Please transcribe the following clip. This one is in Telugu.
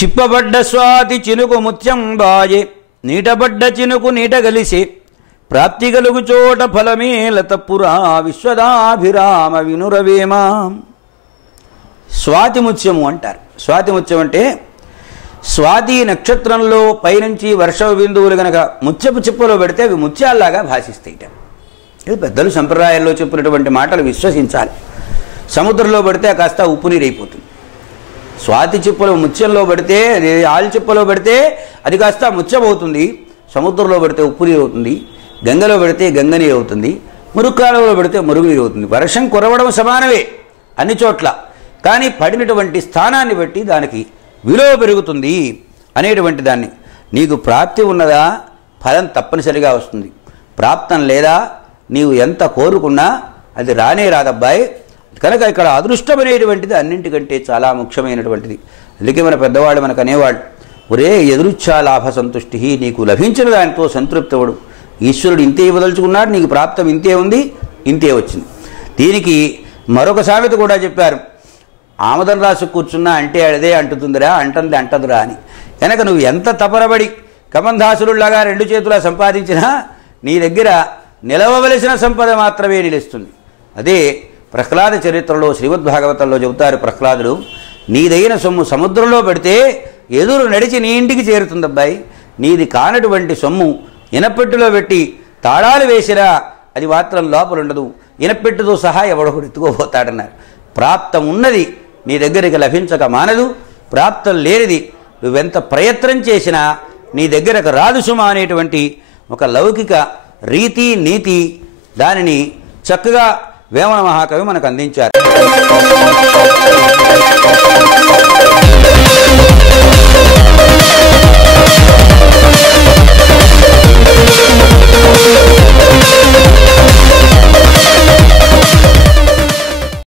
చిప్పబడ్డ స్వాతి చినుకు ముత్యం బాయే నీటబడ్డ చినుకు నీట గలిసే ప్రాప్తి కలుగు చోట ఫలమేల తప్పురా విశ్వదాభిరామ వినురవేమా. స్వాతి ముత్యము అంటారు. స్వాతి ముత్యం అంటే స్వాతి నక్షత్రంలో పైనుంచి వర్షపు బిందువులు కనుక ముత్యపు చిప్పలో పెడితే అవి ముత్యాల్లాగా భాషిస్తాయిట. ఇది పెద్దలు సంప్రదాయాల్లో చెప్పినటువంటి మాటలు విశ్వసించాలి. సముద్రంలో పడితే కాస్త ఉప్పు నీరు అయిపోతుంది. స్వాతి చిప్పలో ముత్యంలో పడితే, ఆలు చిప్పలో పెడితే అది కాస్త ముత్యం అవుతుంది. సముద్రంలో పడితే ఉప్పు నీరు అవుతుంది. గంగలో పెడితే గంగ నీరు అవుతుంది. మురుక్కాలంలో పెడితే మురుగు నీరు అవుతుంది. వర్షం కురవడం సమానమే అన్ని చోట్ల, కానీ పడినటువంటి స్థానాన్ని బట్టి దానికి విలువ పెరుగుతుంది అనేటువంటి దాన్ని. నీకు ప్రాప్తి ఉన్నదా ఫలం తప్పనిసరిగా వస్తుంది. ప్రాప్తం లేదా నీవు ఎంత కోరుకున్నా అది రానే రాదబ్బాయి. కనుక ఇక్కడ అదృష్టం అనేటువంటిది అన్నింటికంటే చాలా ముఖ్యమైనటువంటిది. అందుకే మన పెద్దవాళ్ళు మనకు అనేవాళ్ళు, ఒరే ఎదురుచ్ఛా లాభ సంతుష్టి, నీకు లభించిన దానితో సంతృప్తవుడు. ఈశ్వరుడు ఇంతే ఇవ్వదలుచుకున్నాడు, నీకు ప్రాప్తం ఇంతే ఉంది, ఇంతే వచ్చింది. దీనికి మరొక సామెత కూడా చెప్పారు, ఆమదం రాసు కూర్చున్నా అంటే అదే అంటుతుందిరా, అంటుంది అంటదురా అని. కనుక నువ్వు ఎంత తపరబడి కమంధాసురులాగా రెండు చేతులా సంపాదించినా నీ దగ్గర నిలవవలసిన సంపద మాత్రమే నిలుస్తుంది. అదే ప్రహ్లాద చరిత్రలో శ్రీమద్భాగవతంలో చెబుతారు ప్రహ్లాదుడు, నీదైన సొమ్ము సముద్రంలో పెడితే ఎదురు నడిచి నీ ఇంటికి చేరుతుందబ్బాయి. నీది కానటువంటి సొమ్ము ఇనపెట్టులో పెట్టి తాళాలు వేసిరా అది మాత్రం లోపల ఉండదు, ఇనపెట్టుతో సహా ఎవడొకడు ఎత్తుకోపోతాడన్నారు. ప్రాప్తం ఉన్నది నీ దగ్గరికి లభించక మానదు, ప్రాప్తం లేనిది నువ్వెంత ప్రయత్నం చేసినా నీ దగ్గరకు రాదు సుమా అనేటువంటి ఒక లౌకిక రీతి నీతి, దానిని చక్కగా వేమన మహాకవి మనకు అందించారు.